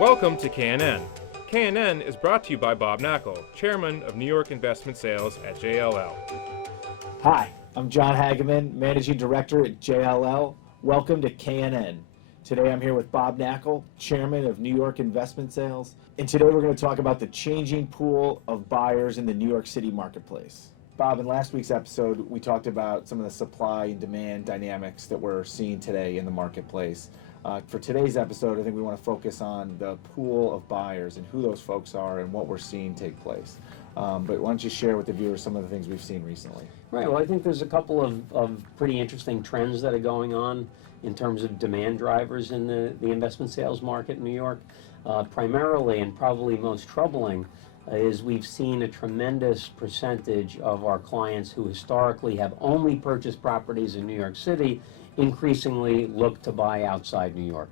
Welcome to KNN. KNN is brought to you by Bob Knakal, Chairman of New York Investment Sales at JLL. Hi, I'm Jon Hageman, Managing Director at JLL. Welcome to KNN. Today I'm here with Bob Knakal, Chairman of New York Investment Sales. And today we're going to talk about the changing pool of buyers in the New York City marketplace. Bob, in last week's episode, we talked about some of the supply and demand dynamics that we're seeing today in the marketplace. For today's episode, I think we want to focus on the pool of buyers and who those folks are and what we're seeing take place. But why don't you share with the viewers some of the things we've seen recently? Right, well, I think there's a couple of pretty interesting trends that are going on in terms of demand drivers in the investment sales market in New York. Primarily, and probably most troubling, is we've seen a tremendous percentage of our clients who historically have only purchased properties in New York City increasingly look to buy outside New York.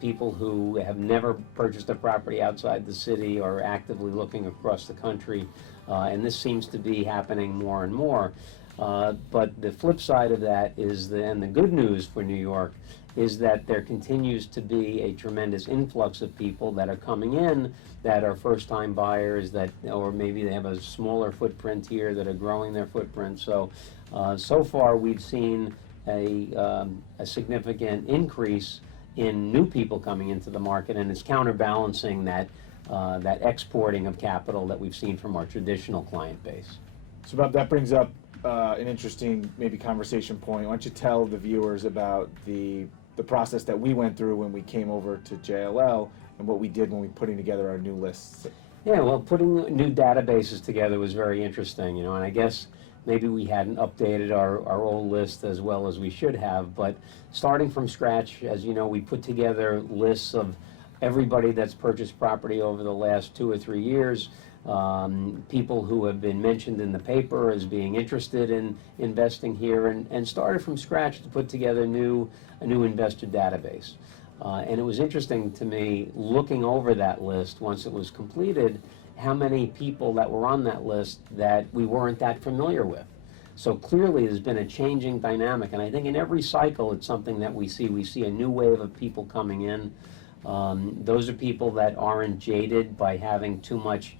People who have never purchased a property outside the city are actively looking across the country, and this seems to be happening more and more. But the flip side of that is, and the good news for New York, is that there continues to be a tremendous influx of people that are coming in that are first-time buyers, or maybe they have a smaller footprint here that are growing their footprint. So far we've seen a significant increase in new people coming into the market, and it's counterbalancing that exporting of capital that we've seen from our traditional client base. So Bob, that brings up an interesting maybe conversation point. Why don't you tell the viewers about the process that we went through when we came over to JLL and what we did when we putting together our new lists? Yeah, well, putting new databases together was very interesting, and I guess maybe we hadn't updated our old list as well as we should have, but starting from scratch, as you know, we put together lists of everybody that's purchased property over the last 2 or 3 years, people who have been mentioned in the paper as being interested in investing here, and started from scratch to put together a new investor database. And it was interesting to me, looking over that list once it was completed, how many people that were on that list that we weren't that familiar with. So clearly there's been a changing dynamic, and I think in every cycle it's something that we see. We see a new wave of people coming in. Those are people that aren't jaded by having too much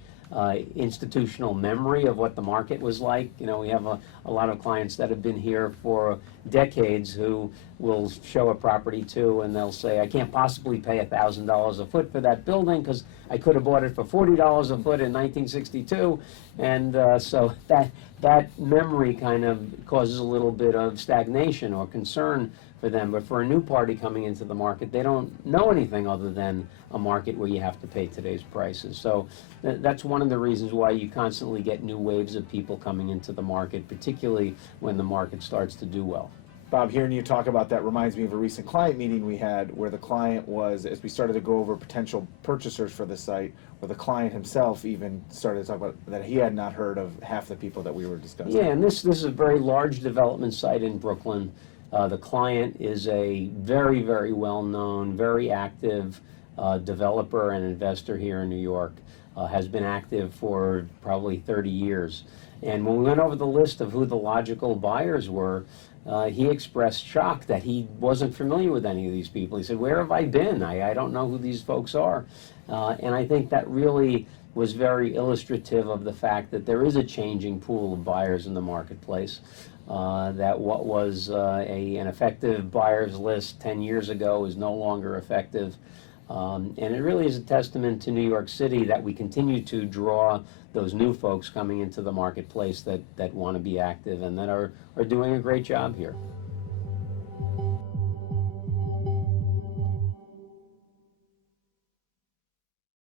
institutional memory of what the market was like. You know, we have a lot of clients that have been here for decades who will show a property to, and they'll say, I can't possibly pay $1,000 a foot for that building because I could have bought it for $40 a foot in 1962. And so that memory kind of causes a little bit of stagnation or concern for them. But for a new party coming into the market, they don't know anything other than a market where you have to pay today's prices. So that's one of the reasons why you constantly get new waves of people coming into the market, particularly when the market starts to do well. Bob, hearing you talk about that reminds me of a recent client meeting we had where the client was, as we started to go over potential purchasers for the site, where the client himself even started to talk about that he had not heard of half the people that we were discussing. Yeah, and this is a very large development site in Brooklyn. The client is a very, very well-known, very active developer and investor here in New York, has been active for probably 30 years. And when we went over the list of who the logical buyers were, he expressed shock that he wasn't familiar with any of these people. He said, where have I been? I don't know who these folks are. And I think that really was very illustrative of the fact that there is a changing pool of buyers in the marketplace. That what was an effective buyers list 10 years ago is no longer effective. And it really is a testament to New York City that we continue to draw those new folks coming into the marketplace that want to be active and that are doing a great job here.